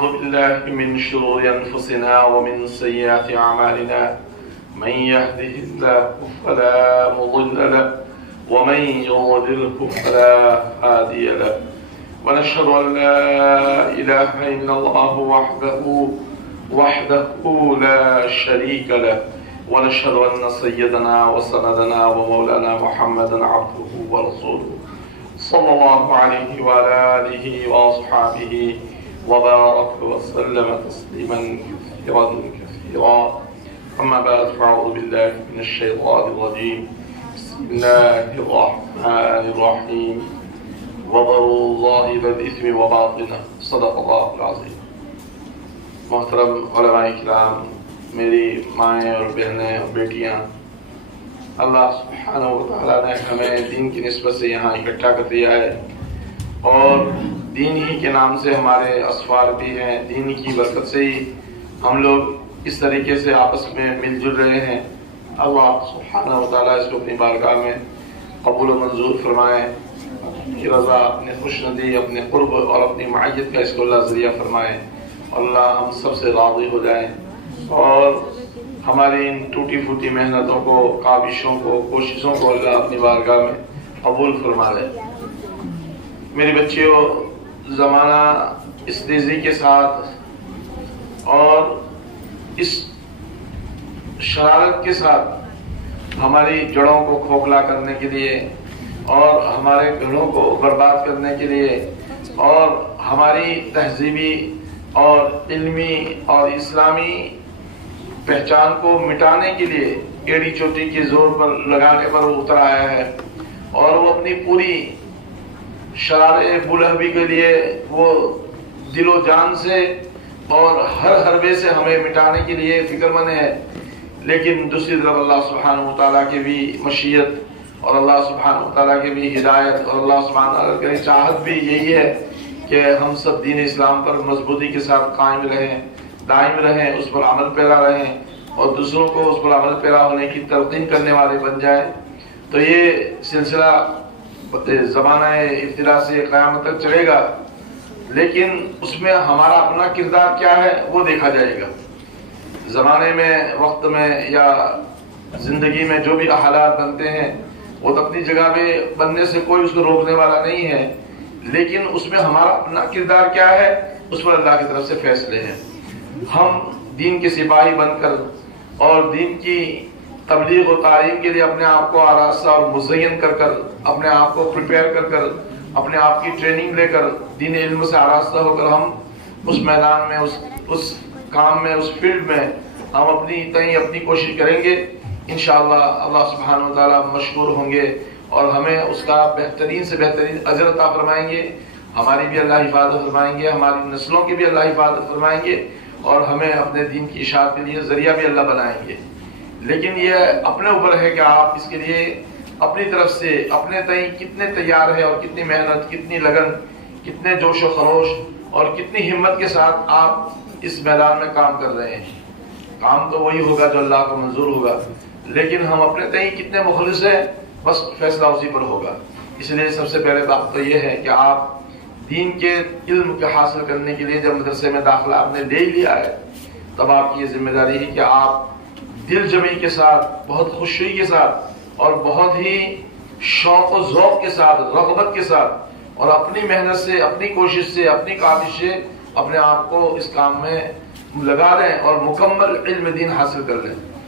ونعوذ بالله من شرور أنفسنا ومن سيئات أعمالنا من يهده الله فلا مضل له ومن يضلله فلا هادي له ونشهد أن لا إله إلا الله وحده لا شريك له ونشهد أن سيدنا وسندنا ومولانا محمدا عبده ورسوله صلى الله عليه وعلى آله وأصحابه وبارك وسلم تسليما كثيرا أما بعد فأعوذ بالله من الشيطان الرجيم بسم الله الرحمن الرحيم وذروا ظاهر الإثم وباطنه صدق الله العظيم. محترم علماء کرام، میری مائیں اور بہنیں اور بیٹیاں، اللہ سبحانہ و تعالیٰ نے ہمیں دین کی نسبت سے یہاں اکٹھا کر دیا ہے اور دین ہی کے نام سے ہمارے اسفار بھی ہیں. دین کی برکت سے ہی ہم لوگ اس طریقے سے آپس میں مل جل رہے ہیں. اللہ سبحانہ و تعالیٰ اس کو اپنی بارگاہ میں قبول و منظور فرمائے، اپنی رضا، اپنے خوشندی، اپنے قرب اور اپنی معیت کا اس کو اللہ ذریعہ فرمائے. اللہ ہم سب سے راضی ہو جائیں اور ہماری ان ٹوٹی پھوٹی محنتوں کو، کاوشوں کو، کوششوں کو اللہ اپنی بارگاہ میں قبول فرما لے. میری بچیوں، زمانہ اس تیزی کے ساتھ اور اس شرارت کے ساتھ ہماری جڑوں کو کھوکھلا کرنے کے لیے اور ہمارے گھروں کو برباد کرنے کے لیے اور ہماری تہذیبی اور علمی اور اسلامی پہچان کو مٹانے کے لیے ایڑی چوٹی کے زور پر لگانے پر وہ اتر آیا ہے اور وہ اپنی پوری شرارے بلہبی کے لیے وہ دل و جان سے اور ہر حربے سے ہمیں مٹانے کے لیے فکر مند ہے. لیکن دوسری طرف اللہ سبحانہ و تعالیٰ کی بھی مشیت اور اللہ سبحانہ و تعالیٰ کی بھی ہدایت اور اللہ سبحانہ و تعالیٰ کی چاہت بھی یہی ہے کہ ہم سب دین اسلام پر مضبوطی کے ساتھ قائم رہیں، دائم رہیں، اس پر عمل پیرا رہیں اور دوسروں کو اس پر عمل پیرا ہونے کی تلقین کرنے والے بن جائیں. تو یہ سلسلہ زمانہ ابتدا سے قیامت تک چلے گا، لیکن اس میں ہمارا اپنا کردار کیا ہے وہ دیکھا جائے گا. زمانے میں، وقت میں یا زندگی میں جو بھی حالات بنتے ہیں وہ تو اپنی جگہ پہ بننے سے کوئی اس کو روکنے والا نہیں ہے، لیکن اس میں ہمارا اپنا کردار کیا ہے اس پر اللہ کی طرف سے فیصلے ہیں. ہم دین کے سپاہی بن کر اور دین کی تبلیغ و تعلیم کے لیے اپنے آپ کو آراستہ اور مزین کر کر، اپنے آپ کو پریپیئر کر کر، اپنے آپ کی ٹریننگ لے کر، دین علم سے آراستہ ہو کر ہم اس میدان میں، اس کام میں، اس فیلڈ میں ہم اپنی کوشش کریں گے. انشاءاللہ اللہ سبحانہ و تعالیٰ مشکور ہوں گے اور ہمیں اس کا بہترین سے بہترین اجر عطا فرمائیں گے. ہماری بھی اللہ حفاظت فرمائیں گے، ہماری نسلوں کی بھی اللہ حفاظت فرمائیں گے اور ہمیں اپنے دین کی اشاعت کے لیے ذریعہ بھی اللہ بنائیں گے. لیکن یہ اپنے اوپر ہے کہ آپ اس کے لیے اپنی طرف سے اپنے تئیں کتنے تیار ہیں اور کتنی محنت، کتنی لگن، کتنے جوش و خروش اور کتنی ہمت کے ساتھ آپ اس میدان میں کام کر رہے ہیں. کام تو وہی ہوگا جو اللہ کو منظور ہوگا، لیکن ہم اپنے تئیں کتنے مخلص ہیں بس فیصلہ اسی پر ہوگا. اس لیے سب سے پہلے بات تو یہ ہے کہ آپ دین کے علم کے حاصل کرنے کے لیے جب مدرسے میں داخلہ آپ نے لے لیا ہے تب آپ کی یہ ذمہ داری ہے کہ آپ دل جمی کے ساتھ، بہت خوشی کے ساتھ اور بہت ہی شوق و ذوق کے ساتھ، رغبت کے ساتھ اور اپنی محنت سے، اپنی کوشش سے، اپنی کاوش سے اپنے آپ کو اس کام میں لگا لیں اور مکمل علم دین حاصل کر لیں.